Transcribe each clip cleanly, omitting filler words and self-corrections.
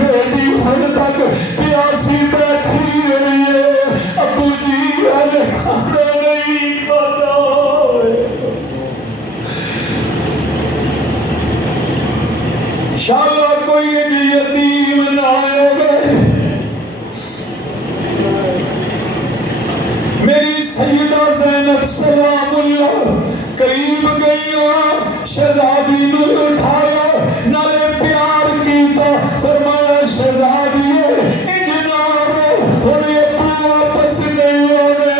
بیٹی ہن تک پیاسی بیٹھی ہوئی ہے، ابو جی نے کھانا نہیں کھاتا۔ انشاءاللہ کوئی یتیم نہ آئے گا۔ میری سیدہ زینب سلام اللہ قریب گئیاں، شہزادی نے اٹھایا، نالے پیار کیتا، فرمایا شہزادیے جناب انہیں ابو واپس نہیں ہونے،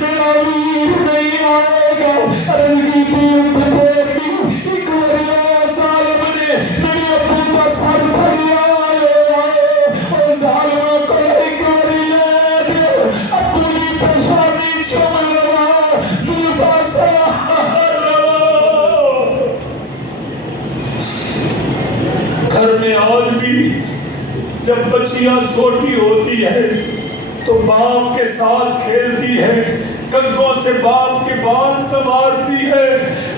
میرا ویر نہیں آئے گا۔ عرض کی تھی اٹھ بیٹی، ایک وریا ظالم نے میرے ابو کا سر پھڑیا ہے، اور ظالموں کو ایک وریا دے، ابو جی پیشانی چوم لگا، زلفا سہار لگا۔ گھر میں آج بھی جب بچیاں چھوٹی ہوتی ہے تو باپ کے ساتھ کھیلتی ہے، کنکھوں سے باپ کے بال سنوارتی ہے۔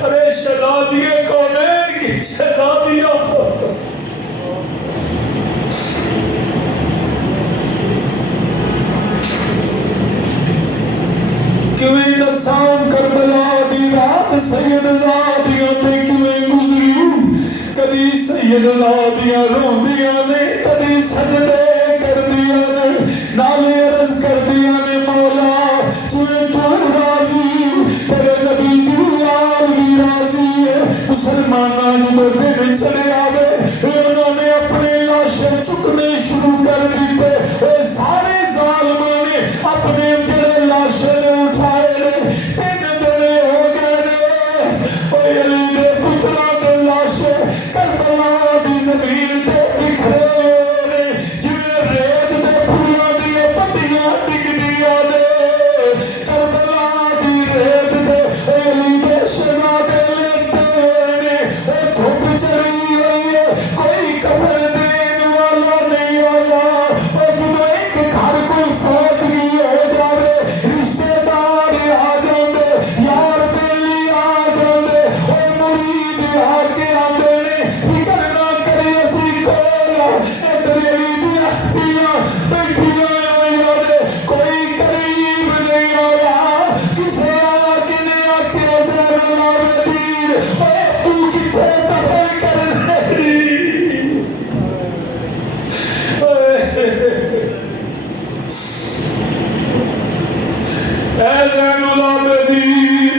ارے شہزادی کونین کی شہزادیاں، کیویں دساں کربلا دی رات سید زادیاں پہ کیویں گزری، کدی سید زادیاں روندیاں نے، کدی سجدے کردیاں نے، نالے عرض کردیاں نے مولا جویں تو راضی تیرے نبی دی آل بھی راضی ہے۔ مسلماناں جدوں دن چلے آوے انہوں نے اپنے لاشیں چکنے شروع کر دیتے، سارے ظالموں نے اپنے جڑے لاشیں نے اٹھائے نے، 3 دن ہو گئے نے، اوے علی دے پتراں دے لاشیں کربلا دی زمین تے بکھرے ہوئے نے، جویں ریت دے پھولاں دی پتیاں ڈگدیاں نے۔ کربلا دی ریت تے علی دے شہزادے لیٹے ہوئے نے، دھوپ چڑھی ہوئی ہے، کوئی کفن دین والا نہیں آیا۔ جدوں ایک گھر کوئی فوتگی ہو جاوے، رشتے دار آ جاندے، یار بیلی آ جاندے، مرید آ کے آندے نے، فکر نہ کرے اسی کولا، ادھر علی دی ہستیاں بیٹھیاں ہوئیاں نے، کوئی قریب نہیں آیا۔ کسے آ کے نے آکھیا زین العابدین تو کتھے دفن کرنے دی؟ اے زین العابدین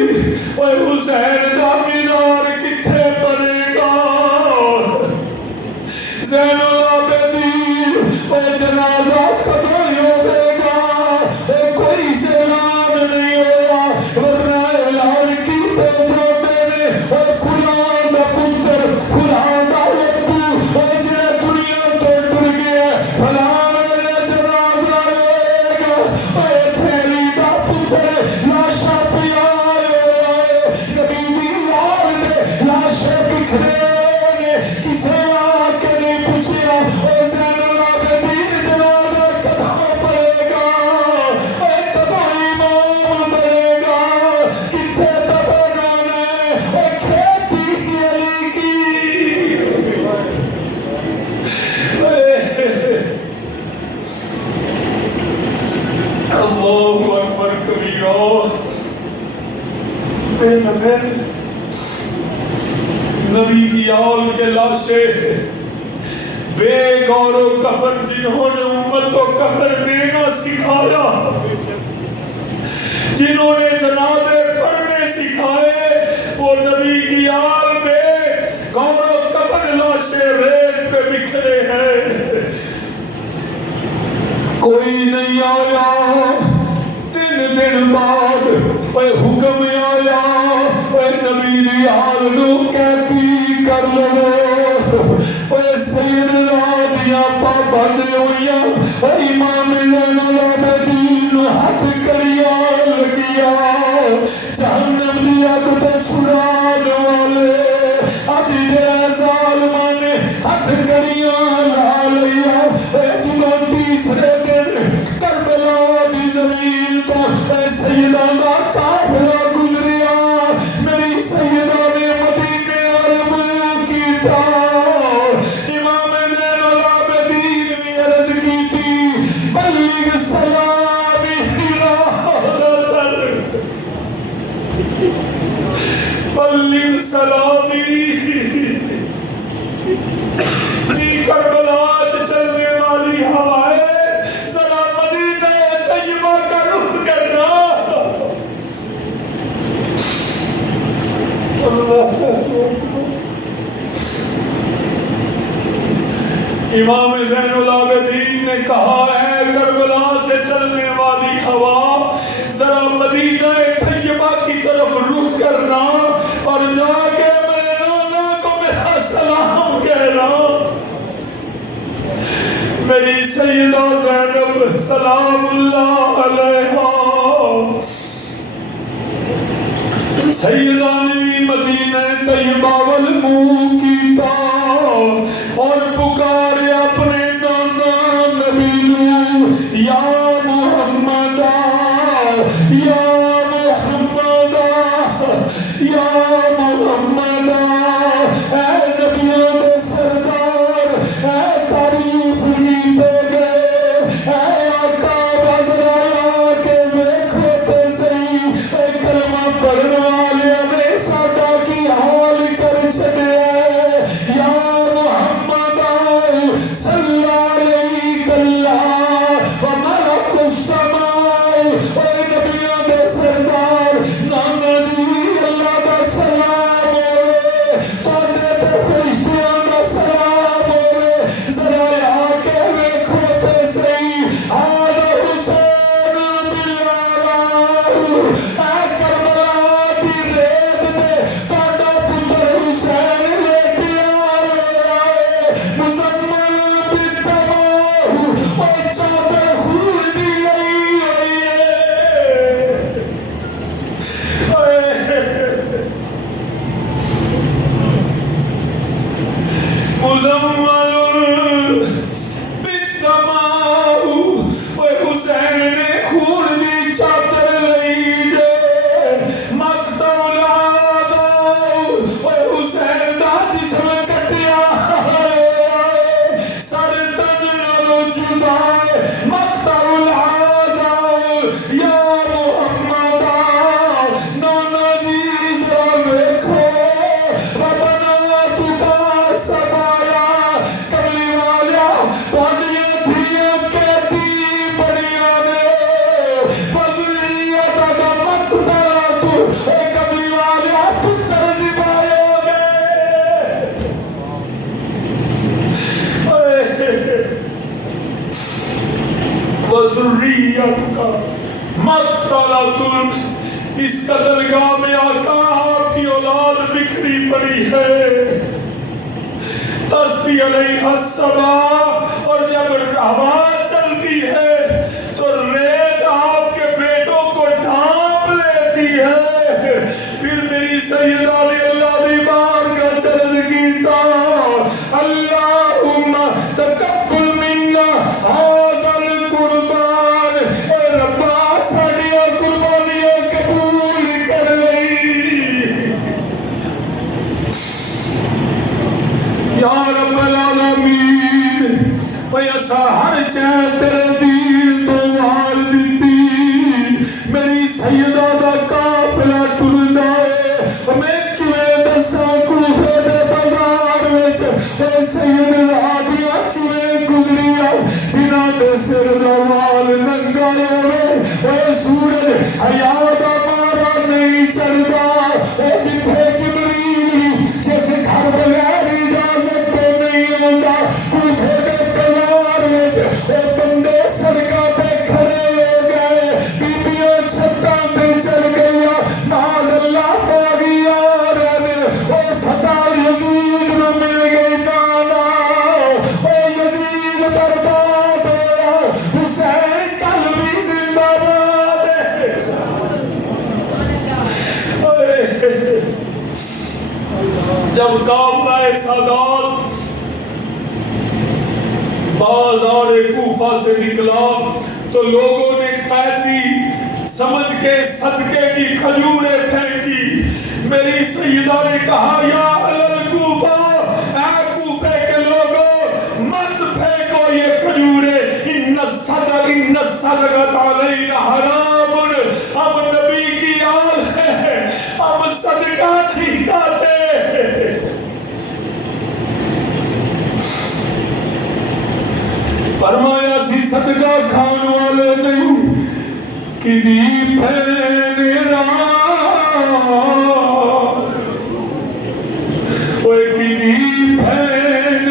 حسین دا مینار کتھے بنے گا؟ زین العابدین جنازہ کدوں ہوے گا؟ کوئی اعلان نہیں ہوا، ورنہ اعلان کیتے جاندے نے فلاں دا پتر، فلاں دا ابو جڑا دنیا تو ٹر گیا، فلاں والا جنازہ ہوئے گا، تھیلی دا پتر لاشاں پیا نبی دی لال دے لاشیں بکھرے نے، کسے آ کے نہیں پوچھیا زین العابدین جنازہ کدھاں پڑے گا، کدھاں امام بنے گا، کتھے دفن ہونا ہے، کھیتی علی کی۔ اللہ اکبر کبیرہ۔ نبی کی آل کے لاشیں بے غور و کفن، جنہوں نے امت کو کفن دینا سکھایا، جنہوں نے جنازے پڑھنے سکھائے، وہ نبی کی آل بے غور و کفن لاشیں ریت پہ بکھرے ہیں۔ کوئی نہیں آیا، 3 دن بعد حکم آیا نبی دی آل نو کہتی کر لو، سید زادیاں پابند ہوئیاں، امام زین العابدین نو ہاتھ کریا لگیا، جہنم دی اگ تو چھڑان والے، اج دے ظالماں نے ہاتھ کریاں لا لیا۔ جدوں تیسرے دن کربلا دی زمین تو سیدہ دا قافلہ گزریا، میری سیدہ نے مدینے والے منہ کیتا، امام زین العابدین امام زین العابدین نے کہا ہے کربلا سے چلنے والی ہوا ذرا مدینہ طیبہ کی طرف رخ کرنا اور جا کے میرے نانا کو میرا سلام کہنا. میری سیدہ زینب سلام اللہ علیہا سیدہ نے مدینہ طیبہ والمنہ کیتا اور پکارے اپنے نانا نبی نو یا محمد یا محمد یا محمد. اے نبیوں کے سردار اے تعریف کیتے گئے اے آقا بازرایا کے ویکھو تے صحیح اے کلمہ پڑھنے والے نے ساڈا کی حال کر چھڈیا یا محمد صلی علیک اللہ و ملک السماء. اے نبیوں کے سردار نانا جی اللہ دا سلام ہوئے تواڈے تے فرشتیاں دا سلام ہوئے ذرا آ کے ویکھو تے صحیح آل حسین بلال اے کربلا دی ریت تے تواڈا پتر حسین لیٹیا ہے مزمل بالدماء او چادر خون دی لئی ہوئی مزمل بالدماء او حسین نے خون دی چادر لئی جے مقتل العاداء او حسین دا جسم کٹیا سر تن نالو جدا مقتل العاداء یا محمد. نانا جی ذرا ویکھو ربنا تکا سبایا کملی والیا تواڈیاں دھیاں کہتی بڑیاں نے وزریت دا مقتل تو اے کملی والیا پتر ذبائے ہو گئے. وزریت کا مقتل اس قدرگاہ میں آقا آپ کی اولاد بکھری پڑی ہے تسبیح علیہ السلام اور جب ہوا چلتی ہے تو ریت آپ کے بیٹوں کو ڈھانپ لیتی ہے. پھر میری سیدہ نے اللہ دی بارگاہ چرج کیتا اللہم تقبل منا ھذا القربان. اے ربا ساڈیاں قربانیاں قبول کر لئی یا رب العالمین. اے اسا ہر چیز تیرے دین تو وار دتی میری سیدہ دا قافلہ ٹردا ہے میں کیویں دساں کوفے دے بازار وچ اے سید الہادیاں کیویں گزریا جنہاں دے سر دا وال ننگا ہوئے اے سورج حیا دا مارا نہیں چڑھدا اے جتھے جبریل جس گھر بغیر اجازت تو نہیں آندا کوفے دے بازار وچ اے بندے سڑکاں تے کھڑے ہو گئے بیبیاں چھتاں تے چڑھ گئیاں ناز اللہ باغیاں اے فتح یزید نو مل گئی نانا اے یزید برباد ہوا حسین کل بھی زندہ باد ہے. جب قافلہ سادات بازار کوفہ سے نکلا تو لوگوں نے قیدی سمجھ کے صدقے کی کھجوریں پھینکی. میری سیدہ نے کہا یا اہل الکوفہ اے کوفے کے لوگوں مت پھینکو یہ کھجوریں ان الصدقۃ علینا حرام. ہم نبی کی آل ہیں ہم صدقہ نہیں کھاتے. فرمایا سی صدقہ کھان والے نہیں کدی پہن اوے کدی پہن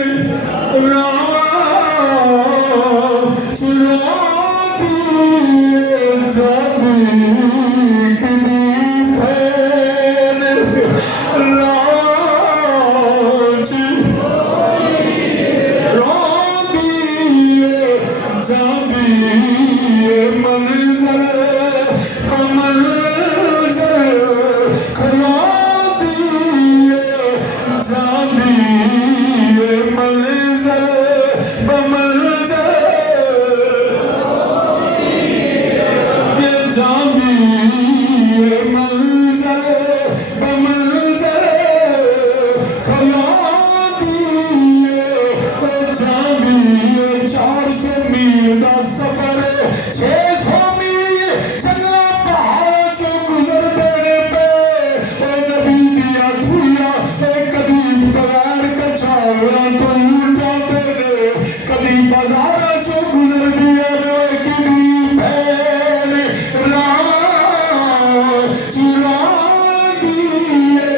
بازار چو گزر دیا کبھی بین راما چرا دیے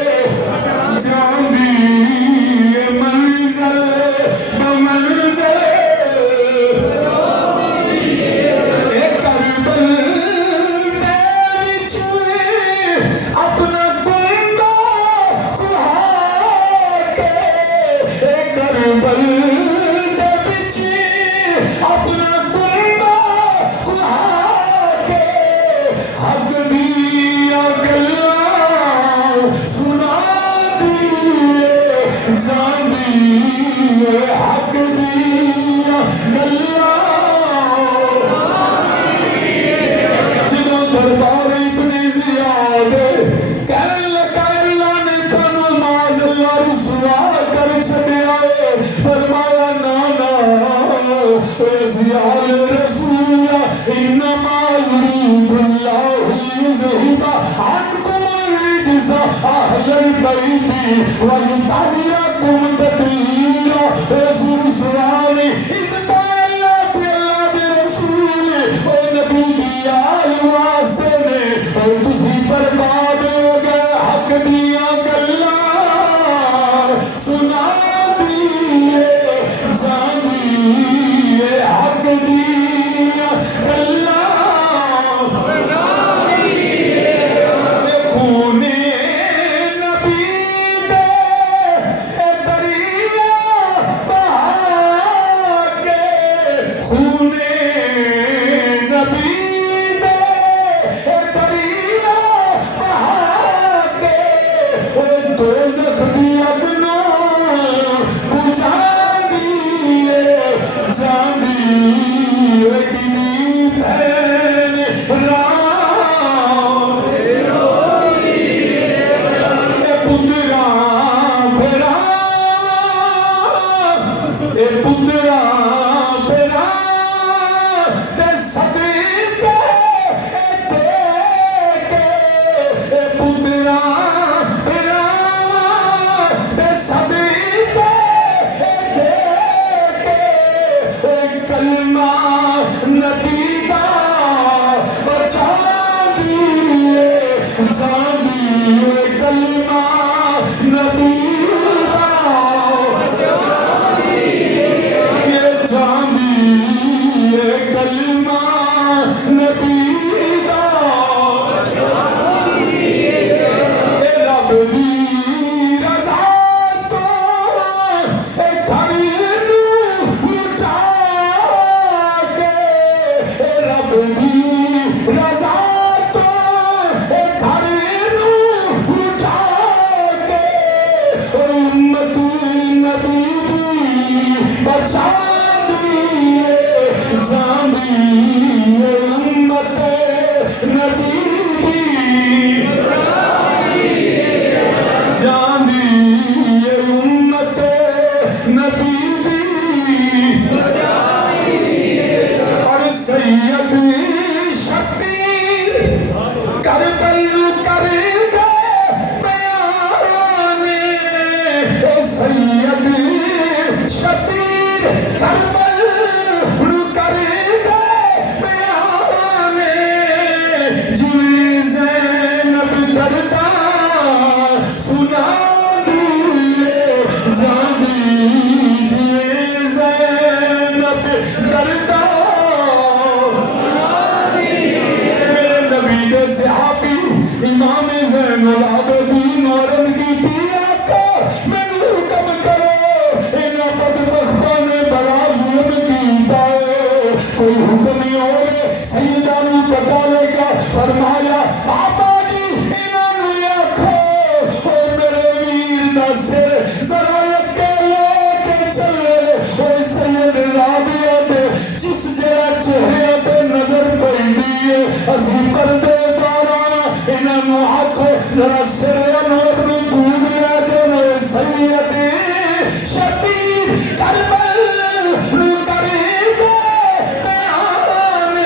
جان دیے منزل بمنزل ایک کربل اپنا کنڈا کہا کے کربل دے وچ اپنا کنڈا کہا کے حق دیاں گلاں سنا دیے جان دیے حق دیاں گلاں جنہوں دربار ابن زیاد کہنے لگا اللہ نے تنو معاذ اللہ رسوا کر چھڑیا فرمایا نانا زیاد رسول انما یرید اللہ یذہب عنکم الرجس اہل البیت ویطہرکم تطہیرا رسول سوانی اس اللہ دے رسول اے نبی دی آل واسطے نے اور تسی برباد ہو گئے حق دیاں گلاں سنا دیے جان دیے حق دیاں گلاں خونے نبی دے اے دریا بہا کے خونے نبی دے اے دریا بہا کے اے دوزخ دی اگنوں بجھا دیے جان دیے کنی بہن راما اے پترا بھرا اے پترا بھرا تے صدقے اے دے کے اے پترا بھرا تے صدقے اے دے کے اے کلمہ نبی دا بچا دیے جان دیے کلمہ نبی دا یہ جان دیے کلمہ نبی دا اے رب دی رضا تو اے گھر نوں لٹا کے اے رب دی رضا تو اے گھر نوں لٹا کے اے امت نبی دی بچا دیے جان دیے امت نبی دی جان دیے امت نبی دی اور سید شبیر کربل کر گئے بیان اے سید شبیر کربل کر گئے بیان جویں زینب دردا سنا دیے جان دیے زینب دردا میرے نبی دے صحابی امام زین العابدین عرض کی تھی آقا مینوں حکم کرو انہاں بدبختاں نے بڑا ظلم کیتا ہے کوئی حکم ہی ہوئے سیدہ نوں پتہ لگا فرمایا بابا جی انہاں نوں آکھو او میرے ویر دا سر ذرا اکیلے کے چلے او سید رابعہ دے جس جڑا چہرے تے نظر پیندی ہے اسی پردے دوران انہاں نوں آکھو ذرا سر انور نوں دور لے جاؤ سید شبیر کربل نوں کر گئے بیان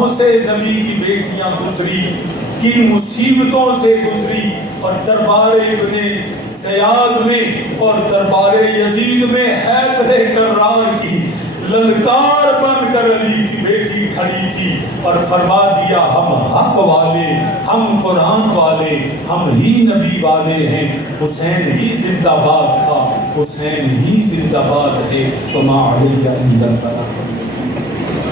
کہاں سے نبی کی بیٹیاں گزری، کن مصیبتوں سے گزری، اور دربار ابن زیاد میں اور دربار یزید میں حیدر کرار کی للکار بن کر علی کی بیٹی کھڑی تھی اور فرما دیا ہم حق والے، ہم قرآن والے، ہم ہی نبی والے ہیں، حسین ہی زندہ باد تھا، حسین ہی زندہ باد ہے، وما علیہ الا البلاغ۔